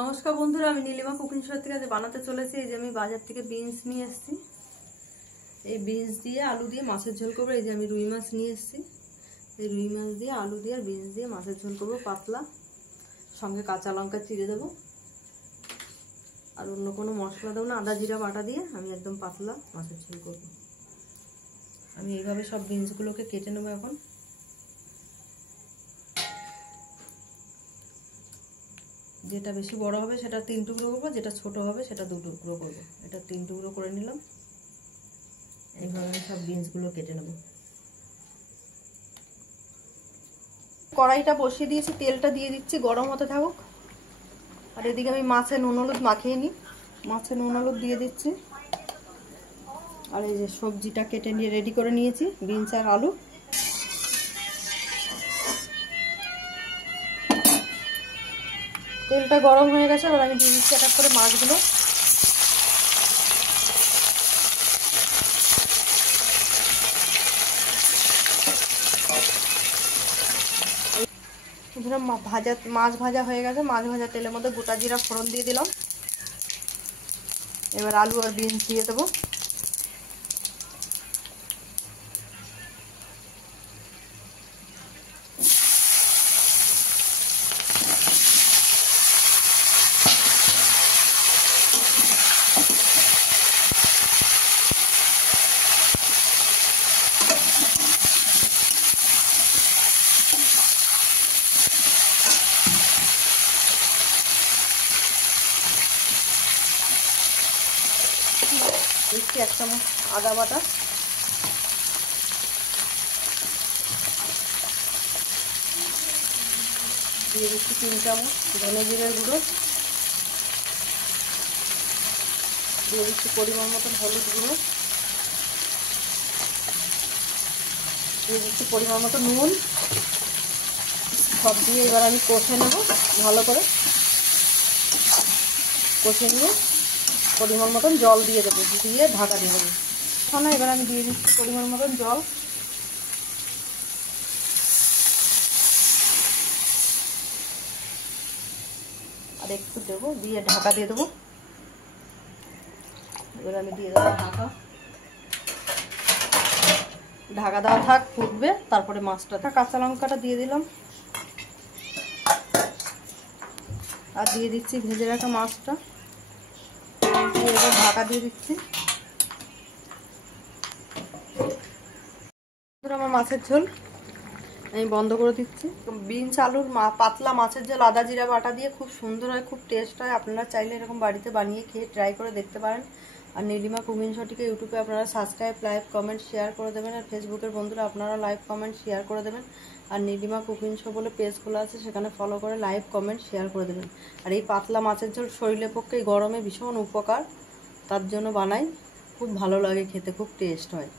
নমস্কার বন্ধুরা, আমি নীলিমা কুকিং শো থেকে আজ বানাতে চলেছি। এই যে আমি বাজার থেকে বিনস নিয়ে এসেছি। এই বিনস দিয়ে আলু দিয়ে মাছের ঝোল করবো। এই যে আমি রুই মাছ নিয়ে এসেছি। এই রুই মাছ দিয়ে আলু দিয়ে আর বিনস দিয়ে মাছের ঝোল করবো পাতলা, সঙ্গে কাঁচা লঙ্কা চিড়ে দেবো। আর অন্য কোনো মশলা দেবো না, আদা জিরা বাটা দিয়ে আমি একদম পাতলা মাছের ঝোল করবো। আমি এইভাবে সব বিনসগুলোকে কেটে নেবো। এখন যেটা বেশি বড় হবে সেটা 3 টুকরো করবো, যেটা ছোট হবে সেটা 2 টুকরো করবো। এটা 3 টুকরো করে নিলাম। এইভাবে আমি সব বিনসগুলো কেটে নেব। কড়াইটা বসিয়ে দিয়েছি, তেলটা দিয়ে দিচ্ছি, গরম হতে থাকুক। আর এদিকে আমি মাছে নুন হলুদ মাখিয়ে নিই। মাছে নুন হলুদ দিয়ে দিচ্ছি। আর এই যে সবজিটা কেটে নিয়ে রেডি করে নিয়েছি, বিনস আর আলু। তেলটা গরম হয়ে গেছে, এবার আমি দিয়ে দিচ্ছি এক এক করে মাছগুলো। মাছ ভাজা হয়ে গেছে। মাছ ভাজা তেলের মধ্যে গোটা জিরা ফোড়ন দিয়ে দিলাম। এবার আলু আর বিনস দিয়ে দেবো। দিচ্ছি 1 চামচ আদা বাটা, দিয়ে দিচ্ছি 3 চামচ ধনে জিরের গুঁড়ো, দিয়ে দিচ্ছি পরিমাণ মতন হলুদ গুঁড়ো, দিয়ে দিচ্ছি পরিমাণ মতো নুন। সব দিয়ে এবার আমি কষে নেব, ভালো করে কষে নিয়ে পরিমাণ মতন জল দিয়ে দেবো, দিয়ে ঢাকা দিয়ে দেবো। এবার আমি দিয়ে দিচ্ছি পরিমাণ মতন জল। আর একটু দেবো, দিয়ে ঢাকা দিয়ে দেবো। এবার আমি দিয়ে দেবো ঢাকা। ঢাকা দেওয়া থাক, ফুটবে, তারপরে মাছটা। কাঁচা লঙ্কাটা দিয়ে দিলাম। আর দিয়ে দিচ্ছি ভেজে রাখা মাছটা, দিয়ে এবার ঢাকা দিয়ে দিচ্ছি। আমার মাছের ঝোল আমি বন্ধ করে দিচ্ছি। বিনস আলুর পাতলা মাছের ঝোল আদা জিরা বাটা দিয়ে খুব সুন্দর হয়, খুব টেস্ট হয়। আপনারা চাইলে এরকম বাড়িতে বানিয়ে খেয়ে ট্রাই করে দেখতে পারেন। আর নীলিমা কুকিং শোটিকে ইউটিউবে আপনারা সাবস্ক্রাইব, লাইক, কমেন্ট, শেয়ার করে দেবেন। আর ফেসবুকের বন্ধুরা আপনারা লাইক, কমেন্ট, শেয়ার করে দেবেন। আর নীলিমা কুকিং শো বলে পেজ খোলা আছে, সেখানে ফলো করে লাইক, কমেন্ট, শেয়ার করে দেবেন। আর এই পাতলা মাছের ঝোল শরীরের পক্ষে গরমে ভীষণ উপকার, তার জন্য বানাই। খুব ভালো লাগে খেতে, খুব টেস্ট হয়।